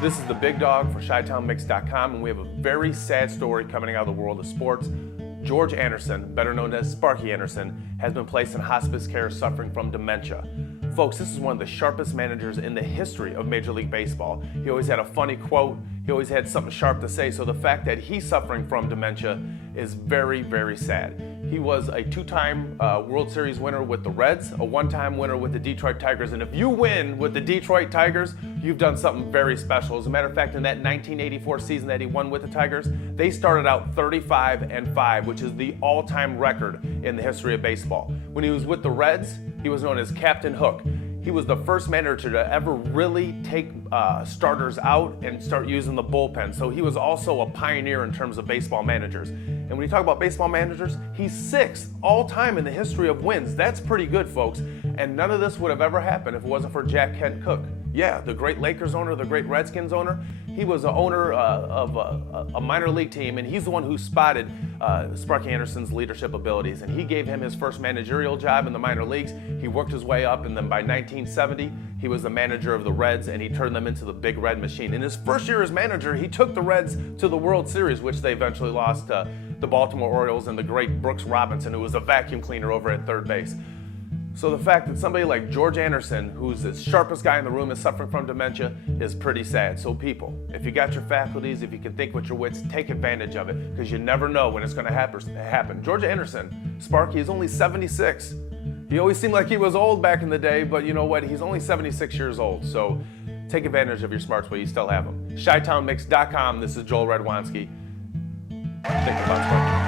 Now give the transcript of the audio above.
This is the big dog for ChiTownMix.com, and we have a very sad story coming out of the world of sports. George Anderson, better known as Sparky Anderson, has been placed in hospice care suffering from dementia. Folks, this is one of the sharpest managers in the history of Major League Baseball. He always had a funny quote. He always had something sharp to say, so the fact that he's suffering from dementia is very, very sad. He was a two-time World Series winner with the Reds, a one-time winner with the Detroit Tigers, and if you win with the Detroit Tigers, you've done something very special. As a matter of fact, in that 1984 season that he won with the Tigers, they started out 35-5, which is the all-time record in the history of baseball. When he was with the Reds, he was known as Captain Hook. He was the first manager to ever really take starters out and start using the bullpen. So he was also a pioneer in terms of baseball managers. And when you talk about baseball managers, he's 6th all-time in the history of wins. That's pretty good, folks. And none of this would have ever happened if it wasn't for Jack Kent Cooke. Yeah, the great Lakers owner, the great Redskins owner. He was the owner of a minor league team, and he's the one who spotted Sparky Anderson's leadership abilities, and he gave him his first managerial job in the minor leagues. He worked his way up, and then by 1970, he was the manager of the Reds, and he turned them into the Big Red Machine. In his first year as manager, he took the Reds to the World Series, which they eventually lost to the Baltimore Orioles and the great Brooks Robinson, who was a vacuum cleaner over at third base. So the fact that somebody like George Anderson, who's the sharpest guy in the room, is suffering from dementia is pretty sad. So people, if you got your faculties, if you can think with your wits, take advantage of it, because you never know when it's going to happen. George Anderson, Sparky, is only 76. He always seemed like he was old back in the day, but you know what? He's only 76 years old. So take advantage of your smarts while you still have them. ChiTownMix.com. This is Joel Redwanski. Think about Sparky.